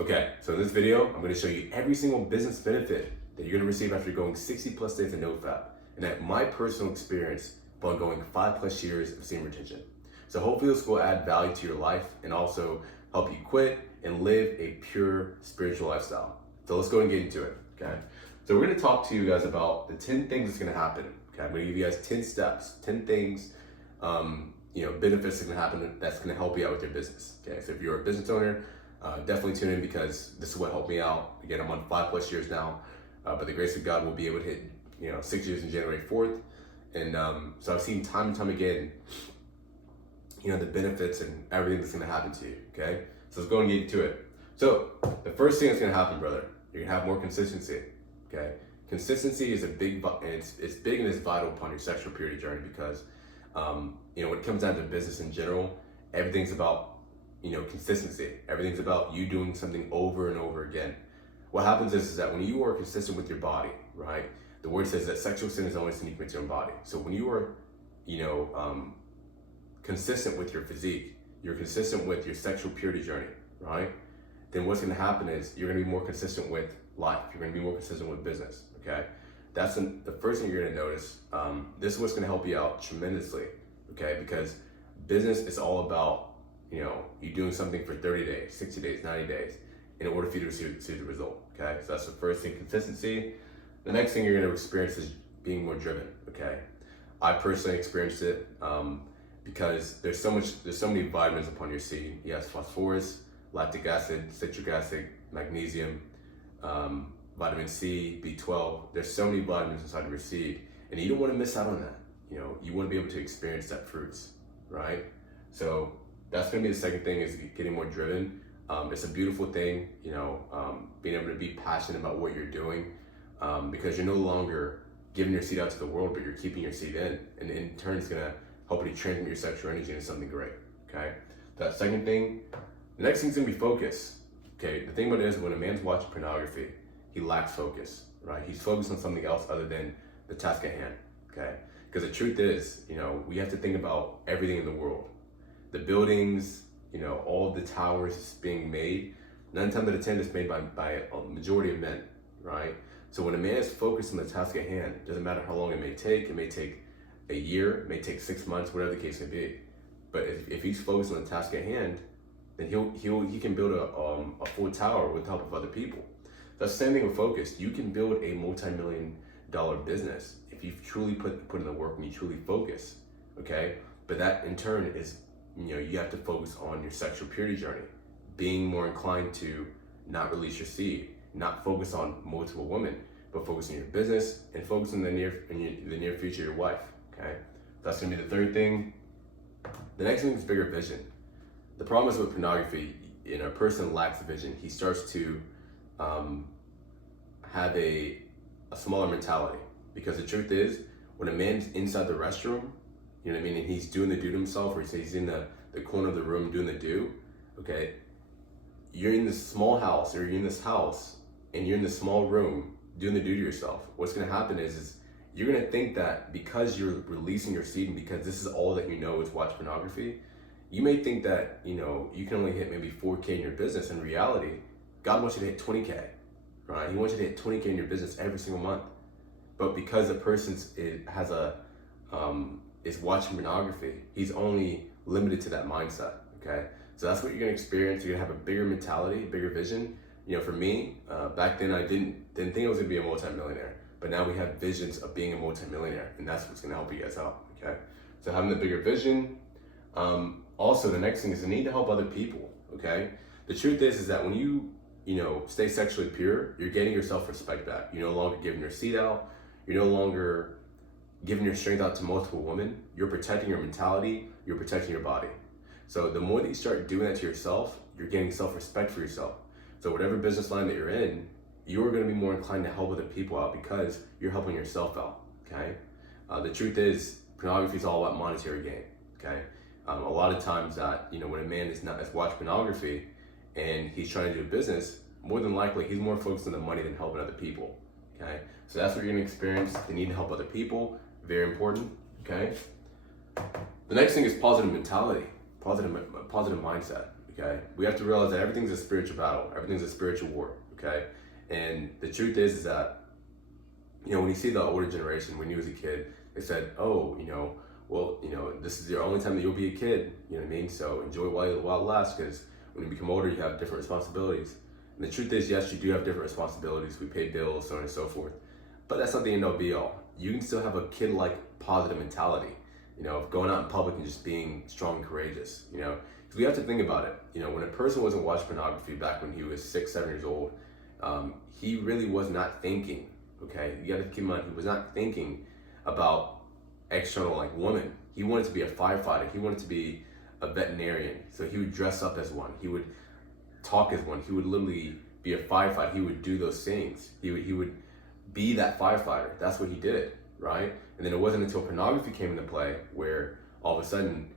Okay, so in this video, I'm gonna show you every single business benefit that you're gonna receive after going 60 plus days in nofap, and at my personal experience upon going 5+ years of semen retention. So hopefully this will add value to your life and also help you quit and live a pure spiritual lifestyle. So let's go and get into it, okay? So we're gonna talk to you guys about the 10 things that's gonna happen, okay? I'm gonna give you guys 10 steps, 10 things, benefits that can happen that's gonna help you out with your business, okay? So if you're a business owner, definitely tune in because this is what helped me out. Again, I'm on 5+ years now, but the grace of God will be able to hit 6 years in January 4th. And so I've seen time and time again, the benefits and everything that's gonna happen to you, okay? So let's go and get into it. So the first thing that's gonna happen, brother, you're gonna have more consistency, okay? Consistency is it's big and it's vital upon your sexual purity journey because, when it comes down to business in general, everything's about consistency. Everything's about you doing something over and over again. What happens is that when you are consistent with your body, right? The word says that sexual sin is only sin you commit to your own body. So when you are, consistent with your physique, you're consistent with your sexual purity journey, right? Then what's going to happen is you're going to be more consistent with life. You're going to be more consistent with business, okay? That's the first thing you're going to notice. This is what's going to help you out tremendously, okay? Because business is all about you doing something for 30 days, 60 days, 90 days in order for you to see the result, okay? So that's the first thing, consistency. The next thing you're gonna experience is being more driven, okay? I personally experienced it because there's so many vitamins upon your seed. Yes, phosphorus, lactic acid, citric acid, magnesium, vitamin C, B12. There's so many vitamins inside of your seed, and you don't wanna miss out on that. You wanna be able to experience that fruits, right? So that's gonna be the second thing, is getting more driven. It's a beautiful thing, being able to be passionate about what you're doing, because you're no longer giving your seed out to the world, but you're keeping your seed in, and in turn it's gonna help you transmit your sexual energy into something great, okay? That second thing. The next thing's gonna be focus, okay? The thing about it is when a man's watching pornography, he lacks focus, right? He's focused on something else other than the task at hand, okay? Because the truth is, we have to think about everything in the world. The buildings, all of the towers being made, 9 times out of 10 is made by a majority of men, right? So when a man is focused on the task at hand, it doesn't matter how long it may take a year, it may take 6 months, whatever the case may be. But if he's focused on the task at hand, then he can build a full tower with the help of other people. That's the same thing with focus. You can build a multi-million-dollar business if you truly put in the work and you truly focus, okay? But that in turn is you have to focus on your sexual purity journey, being more inclined to not release your seed, not focus on multiple women, but focus on your business and focus on the near future, your wife, okay? That's gonna be the third thing. The next thing is bigger vision. The problem is with pornography, a person lacks vision. He starts to have a smaller mentality, because the truth is, when a man's inside the restroom, and he's doing the do to himself, or he's in the corner of the room doing the do, okay? You're in this small house, or you're in this house, and you're in this small room doing the do to yourself. What's gonna happen is you're gonna think that because you're releasing your seed and because this is all that is watch pornography, you may think that, you can only hit maybe 4K in your business. In reality, God wants you to hit 20K, right? He wants you to hit 20K in your business every single month. But because a person is watching pornography, he's only limited to that mindset, okay? So that's what you're gonna experience. You're gonna have a bigger mentality, bigger vision. For me, back then I didn't think I was gonna be a multi-millionaire, but now we have visions of being a multi-millionaire, and that's what's gonna help you guys out, okay? So having the bigger vision. Also, the next thing is the need to help other people, okay? The truth is that when you stay sexually pure, you're getting your self-respect back. You're no longer giving your seed out. You're no longer giving your strength out to multiple women. You're protecting your mentality, you're protecting your body. So the more that you start doing that to yourself, you're getting self-respect for yourself. So whatever business line that you're in, you're gonna be more inclined to help other people out because you're helping yourself out, okay? The truth is, pornography is all about monetary gain, okay? A lot of times that, when a man is watching pornography and he's trying to do a business, more than likely he's more focused on the money than helping other people, okay? So that's what you're gonna experience. The need to help other people, very important, okay? The next thing is positive mentality, positive mindset, okay? We have to realize that everything's a spiritual battle. Everything's a spiritual war, okay? And the truth is that, when you see the older generation, when you was a kid, they said, oh, well, this is your only time that you'll be a kid, you know what I mean? So enjoy while it lasts, because when you become older, you have different responsibilities. And the truth is, yes, you do have different responsibilities. We pay bills, so on and so forth. But that's not the end all be all. You can still have a kid-like positive mentality, of going out in public and just being strong and courageous, Because we have to think about it. When a person wasn't watching pornography back when he was 6, 7 years old, he really was not thinking, okay? You gotta keep in mind, he was not thinking about external, like, women. He wanted to be a firefighter. He wanted to be a veterinarian. So he would dress up as one. He would talk as one. He would literally be a firefighter. He would do those things. He would be that firefighter. That's what he did, right? And then it wasn't until pornography came into play where all of a sudden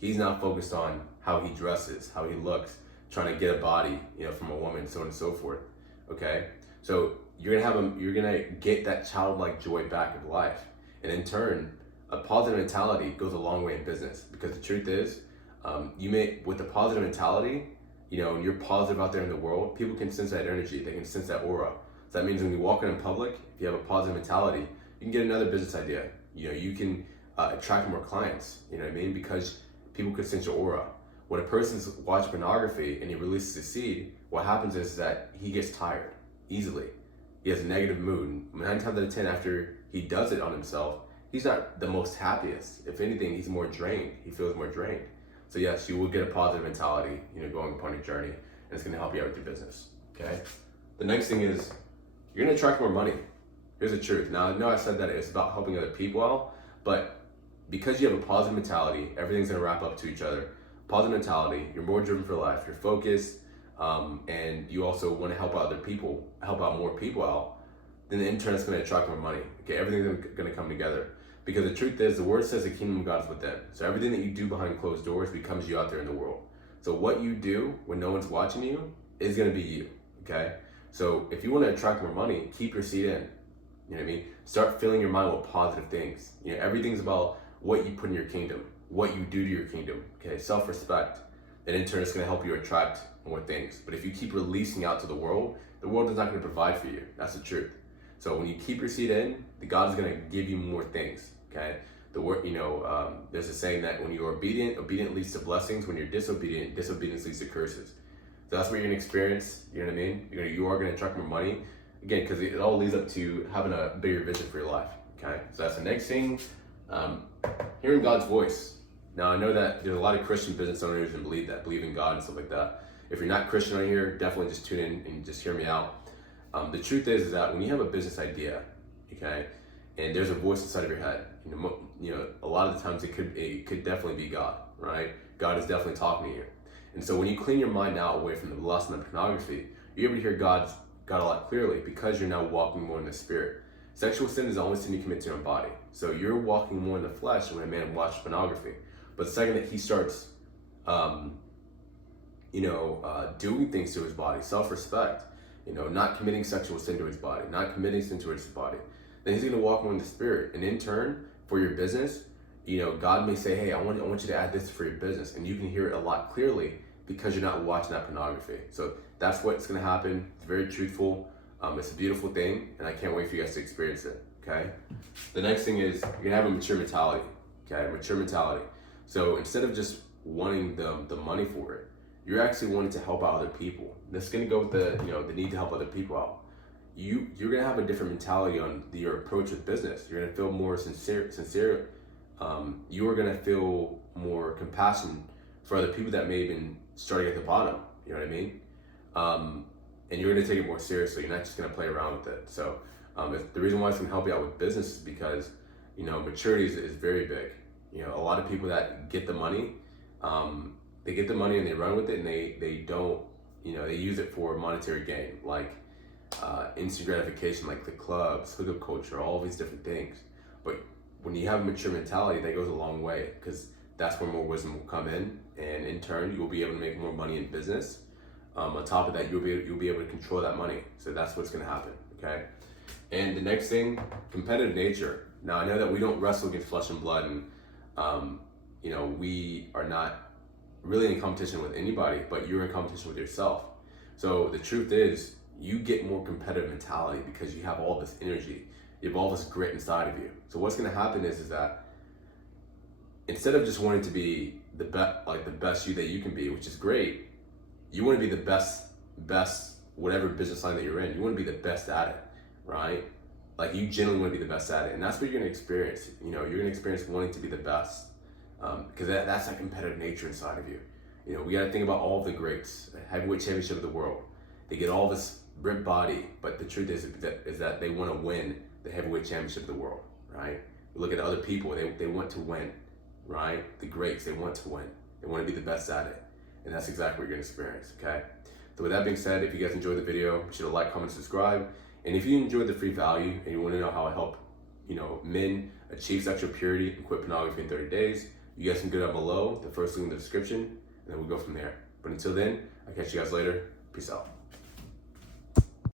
he's now focused on how he dresses, how he looks, trying to get a body, from a woman, so on and so forth. Okay, so you're gonna get that childlike joy back of life, and in turn, a positive mentality goes a long way in business. Because the truth is, with a positive mentality, and you're positive out there in the world, people can sense that energy. They can sense that aura. So that means when you walk in public, if you have a positive mentality, you can get another business idea. You can attract more clients. You know what I mean? Because people could sense your aura. When a person's watching pornography and he releases a seed, what happens is that he gets tired easily. He has a negative mood. 9 times out of 10, after he does it on himself, he's not the most happiest. If anything, he's more drained. He feels more drained. So yes, you will get a positive mentality, going upon your journey, and it's going to help you out with your business. Okay. The next thing is you're going to attract more money. Here's the truth. Now, I know I said that it's about helping other people out, but because you have a positive mentality, everything's going to wrap up to each other. Positive mentality, you're more driven for life, you're focused, and you also want to help out other people, help out more people out, then in turn it's going to attract more money. Okay, everything's going to come together. Because the truth is, the word says the kingdom of God is within. So everything that you do behind closed doors becomes you out there in the world. So what you do when no one's watching you is going to be you, okay? So if you want to attract more money, keep your seed in. You know what I mean? Start filling your mind with positive things. Everything's about what you put in your kingdom, what you do to your kingdom, okay? Self-respect. And in turn, it's going to help you attract more things. But if you keep releasing out to the world is not going to provide for you. That's the truth. So when you keep your seed in, the God is going to give you more things, okay? The word, there's a saying that when you're obedient leads to blessings. When you're disobedient, disobedience leads to curses. So that's what you're going to experience, you know what I mean? You are going to attract more money, again, because it all leads up to having a bigger vision for your life, okay? So that's the next thing. Hearing God's voice. Now, I know that there's a lot of Christian business owners and believe in God and stuff like that. If you're not Christian on here, definitely just tune in and just hear me out. The truth is that when you have a business idea, okay, and there's a voice inside of your head, a lot of the times it could definitely be God, right? God is definitely talking to you. And so when you clean your mind out away from the lust and the pornography, you're able to hear God a lot clearly because you're now walking more in the spirit. Sexual sin is the only sin you commit to your own body. So you're walking more in the flesh when a man watches pornography. But the second that he starts, doing things to his body, self-respect, not committing sexual sin to his body, not committing sin to his body, then he's going to walk more in the spirit. And in turn, for your business, God may say, hey, I want you to add this for your business. And you can hear it a lot clearly because you're not watching that pornography. So that's what's going to happen. It's very truthful. It's a beautiful thing, and I can't wait for you guys to experience it, okay? The next thing is you're going to have a mature mentality, okay? Mature mentality. So instead of just wanting the money for it, you're actually wanting to help out other people. That's going to go with the need to help other people out. You're going to have a different mentality on your approach with business. You're going to feel more sincere. You are going to feel more compassion for other people that may have been starting at the bottom. You know what I mean? And you're going to take it more seriously. You're not just going to play around with it. So the reason why it's going to help you out with business is because, maturity is very big. A lot of people that get the money, they get the money and they run with it, and they don't, they use it for monetary gain, like instant gratification, like the clubs, hookup culture, all these different things. But when you have a mature mentality, that goes a long way, because that's where more wisdom will come in, and in turn, you'll be able to make more money in business. On top of that, you'll be able to control that money. So that's what's going to happen, okay? And the next thing, competitive nature. Now, I know that we don't wrestle against flesh and blood, and we are not really in competition with anybody, but you're in competition with yourself. So the truth is, you get more competitive mentality because you have all this energy, you have all this grit inside of you. So what's going to happen is that instead of just wanting to be the best you that you can be, which is great, you want to be the best whatever business line that you're in. You want to be the best at it, right? Like, you genuinely want to be the best at it, and that's what you're going to experience. You know, you're going to experience wanting to be the best, because that's that competitive nature inside of you. You know, we got to think about all the greats, the heavyweight championship of the world. They get all this ripped body, but the truth is that they want to win the heavyweight championship of the world, right? We look at other people, they want to win, right? The greats, they want to win. They want to be the best at it. And that's exactly what you're going to experience, okay? So with that being said, if you guys enjoyed the video, be sure to like, comment, subscribe. And if you enjoyed the free value and you want to know how I help, you know, men achieve sexual purity and quit pornography in 30 days, you guys can go down below, the first link in the description, and then we'll go from there. But until then, I'll catch you guys later. Peace out.